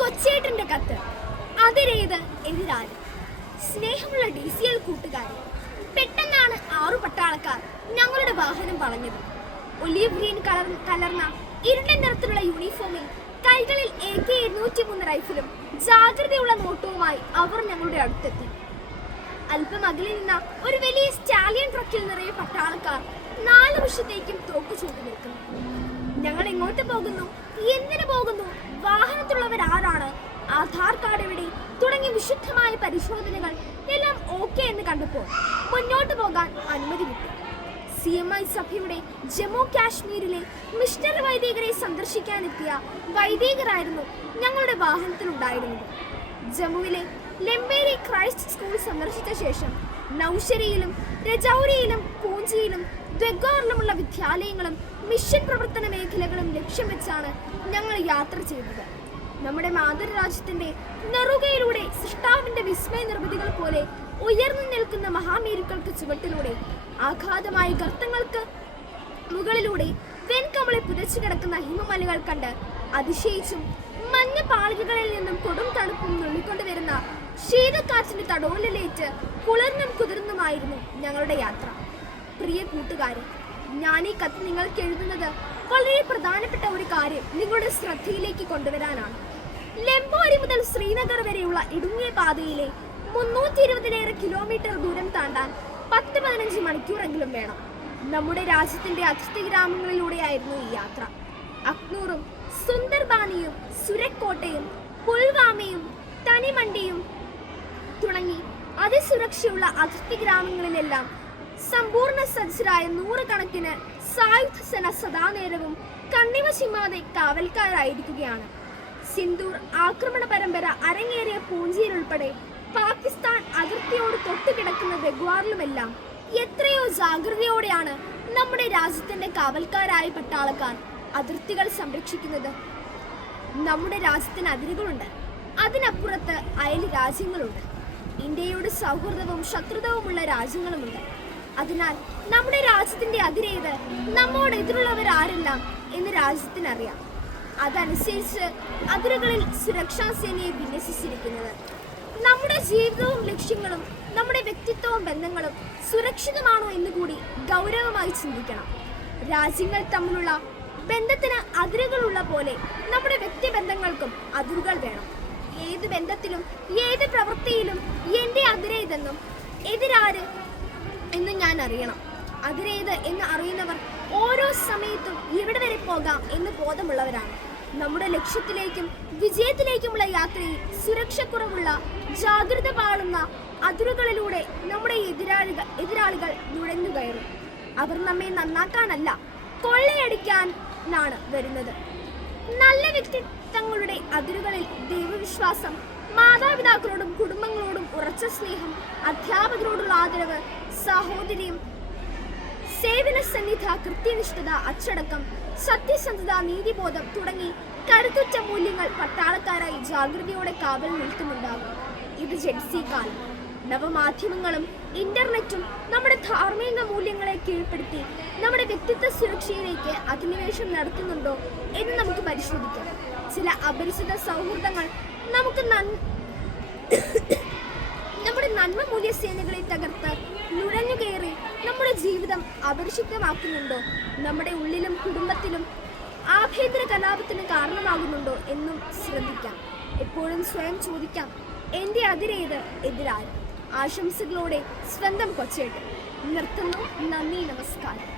കൊച്ചേട്ടന്റെ കത്ത്. അതിരേത് എതിരാര് സ്നേഹമുള്ള D C L കൂട്ടുകാരൻ പെട്ടെന്നാണ് ആറു പട്ടാളക്കാർ ഞങ്ങളുടെ വാഹനം വളഞ്ഞത്. ഒലീവ് ഗ്രീൻ കളർ കലർന്ന ഇരുണ്ട നിറത്തിലുള്ള യൂണിഫോമിൽ കൈകളിൽ എ കെ ഇരുന്നൂറ്റി മൂന്ന് റൈഫിലും ജാഗ്രതയുള്ള നോട്ടവുമായി അവർ ഞങ്ങളുടെ അടുത്തെത്തി. അല്പം അകലിൽ നിന്ന ഒരു വലിയ സ്റ്റാലിയൻ ട്രക്കിൽ നിറയെ പട്ടാളക്കാർ നാല് വർഷത്തേക്കും തോക്ക് ചൂണ്ടി നിൽക്കുന്നു ഞങ്ങൾ എങ്ങോട്ട് പോകുന്നു? എന്തിനു പോകുന്നു? വാഹനത്തിലുള്ളവർ ആരാണ് ആധാർ കാർഡ് എവിടെ? തുടങ്ങിയ വിശുദ്ധമായ പരിശോധനകൾ എല്ലാം ഓക്കെ എന്ന് കണ്ടപ്പോൾ മുന്നോട്ട് പോകാൻ അനുമതി കിട്ടി. സി എം ഐ സഭയുടെ ജമ്മു കാശ്മീരിലെ മിഷണറി വൈദികരെ സന്ദർശിക്കാനെത്തിയ വൈദികരായിരുന്നു ഞങ്ങളുടെ വാഹനത്തിലുണ്ടായിരുന്നത്. ജമ്മുവിലെ ലെമ്പേരി ക്രൈസ്റ്റ് സ്കൂൾ സന്ദർശിച്ച ശേഷം നൌഷരിയിലും രജൌരിയിലും പൂഞ്ചിയിലും ദ്വഗോറിലുമുള്ള വിദ്യാലയങ്ങളും മിഷൻ പ്രവർത്തന മേഖലകളും ലക്ഷ്യം വെച്ചാണ് ഞങ്ങൾ യാത്ര ചെയ്തത്. നമ്മുടെ മാതൃരാജ്യത്തിന്റെ നെറുകയിലൂടെ സൃഷ്ടാവിന്റെ വിസ്മയ നിർമ്മിതികൾ പോലെ ഉയർന്നു നിൽക്കുന്ന മഹാമേരുക്കൾക്ക് ചുവട്ടിലൂടെ ആഘാതമായ ഗർത്തങ്ങൾക്ക് മുകളിലൂടെ വെൺകമളെ പുതച്ചു കിടക്കുന്ന ഹിമമലകൾ കണ്ട് അതിശയിച്ചും മഞ്ഞ പാളികകളിൽ നിന്നും കൊടും തണുപ്പും നുള്ളിക്കൊണ്ടുവരുന്ന ശീതക്കാറ്റിന്റെ തടോലിലേറ്റ് കുളർന്നും കുതിർന്നുമായിരുന്നു ഞങ്ങളുടെ യാത്ര. പ്രിയ കൂട്ടുകാരെ ഞാൻ ഈ കത്ത് നിങ്ങൾക്ക് എഴുതുന്നത് വളരെ പ്രധാനപ്പെട്ട ഒരു കാര്യം നിങ്ങളുടെ ശ്രദ്ധയിലേക്ക് കൊണ്ടുവരാനാണ്. ലംബോരി മുതൽ ശ്രീനഗർ വരെയുള്ള ഇടുങ്ങിയ പാതയിലെ മുന്നൂറ്റി ഇരുപതിലേറെ കിലോമീറ്റർ ദൂരം താണ്ടാൻ പത്ത് പതിനഞ്ച് മണിക്കൂറെങ്കിലും വേണം. നമ്മുടെ രാജ്യത്തിന്റെ അതിർത്തി ഗ്രാമങ്ങളിലൂടെയായിരുന്നു ഈ യാത്ര. അക്നൂറും സുന്ദർബാനിയും സുരക്കോട്ടയും പുൽവാമയും തനിമണ്ടിയും തുടങ്ങി അതിസുരക്ഷയുള്ള അതിർത്തി ഗ്രാമങ്ങളിലെല്ലാം സമ്പൂർണ സജ്ജരായ നൂറുകണക്കിന് സായുധ സേന സദാനേരവും കണ്ണിമ ചിമ്മാതെ കാവൽക്കാരായിരിക്കുകയാണ്. സിന്ദൂർ ആക്രമണ പരമ്പര അരങ്ങേറിയ പൂഞ്ചിയിൽ ഉൾപ്പെടെ പാകിസ്ഥാൻ അതിർത്തിയോട് തൊട്ടുകിടക്കുന്ന വെഗ്വാറിലുമെല്ലാം എത്രയോ ജാഗ്രതയോടെയാണ് നമ്മുടെ രാജ്യത്തിന്റെ കാവൽക്കാരായ പട്ടാളക്കാർ അതിർത്തികൾ സംരക്ഷിക്കുന്നത്. നമ്മുടെ രാജ്യത്തിന് അതിരുകളുണ്ട്. അതിനപ്പുറത്ത് അയൽ രാജ്യങ്ങളുണ്ട്. ഇന്ത്യയോട് സൗഹൃദവും ശത്രുതവുമുള്ള രാജ്യങ്ങളുമുണ്ട്. അതിനാൽ നമ്മുടെ രാജ്യത്തിന്റെ അതിരേത് നമ്മോട് എതിരുള്ളവർ ആരെല്ലാം എന്ന് രാജ്യത്തിനറിയാം. അതനുസരിച്ച് അതിരുകളിൽ സുരക്ഷാ സേനയെ വിന്യസിച്ചിരിക്കുന്നത്. നമ്മുടെ ജീവിതവും ലക്ഷ്യങ്ങളും നമ്മുടെ വ്യക്തിത്വവും ബന്ധങ്ങളും സുരക്ഷിതമാണോ എന്ന് കൂടി ഗൗരവമായി ചിന്തിക്കണം. രാജ്യങ്ങൾ തമ്മിലുള്ള ബന്ധത്തിന് അതിരുകളുള്ള പോലെ നമ്മുടെ വ്യക്തിബന്ധങ്ങൾക്കും അതിരുകൾ വേണം. ഏത് ബന്ധത്തിലും ഏത് പ്രവൃത്തിയിലും എന്റെ അതിരേതെന്നും എതിരാര് എന്ന് ഞാൻ അറിയണം. അതിരേത് എന്ന് അറിയുന്നവർ ഓരോ സമയത്തും എവിടെ വരെ പോകാം എന്ന് ബോധമുള്ളവരാണ്. നമ്മുടെ ലക്ഷ്യത്തിലേക്കും വിജയത്തിലേക്കുമുള്ള യാത്രയിൽ സുരക്ഷക്കുറവുള്ള ജാഗ്രത പാളുന്ന അതിരുകളിലൂടെ നമ്മുടെ എതിരാളികൾ എതിരാളികൾ നുഴഞ്ഞു കയറും. അവർ നമ്മെ നന്നാക്കാനല്ല കൊള്ളയടിക്കാനാണ് വരുന്നത്. നല്ല വ്യക്തിത്വങ്ങളുടെ അതിരുകളിൽ ദൈവവിശ്വാസം മാതാപിതാക്കളോടും കുടുംബങ്ങളോടും ഉറച്ച സ്നേഹം അധ്യാപകരോടുള്ള ആദരവ് സാഹോദര്യം സേവന സന്നിധ കൃത്യനിഷ്ഠത അച്ചടക്കം സത്യസന്ധത നീതിബോധം തുടങ്ങി കരുത്തുറ്റ മൂല്യങ്ങൾ പട്ടാളക്കാരായി ജാഗ്രതയോടെ കാവൽ നിൽക്കുന്നുണ്ടാകും. ഇത് ജെഡ്സി കാലം. നവമാധ്യമങ്ങളും ഇന്റർനെറ്റും നമ്മുടെ ധാർമ്മിക മൂല്യങ്ങളെ കീഴ്പ്പെടുത്തി നമ്മുടെ വ്യക്തിത്വ സുരക്ഷയിലേക്ക് അധിനിവേശം നടത്തുന്നുണ്ടോ എന്ന് നമുക്ക് പരിശോധിക്കാം. ചില അപരിചിത സൗഹൃദങ്ങൾ നമുക്ക് നമ്മുടെ നന്മ മൂല്യ സേനകളെ തകർത്ത് നുഴഞ്ഞു കയറി നമ്മുടെ ജീവിതം അപരിശുദ്ധമാക്കുന്നുണ്ടോ? നമ്മുടെ ഉള്ളിലും കുടുംബത്തിലും ആഭ്യന്തര കലാപത്തിന് കാരണമാകുന്നുണ്ടോ എന്നും ശ്രദ്ധിക്കാം. എപ്പോഴും സ്വയം ചോദിക്കാം എന്റെ അതിരേത് എതിരാൽ ആശംസകളോടെ സ്വന്തം കൊച്ചേട്ട് നിർത്തുന്നു. നന്ദി നമസ്കാരം.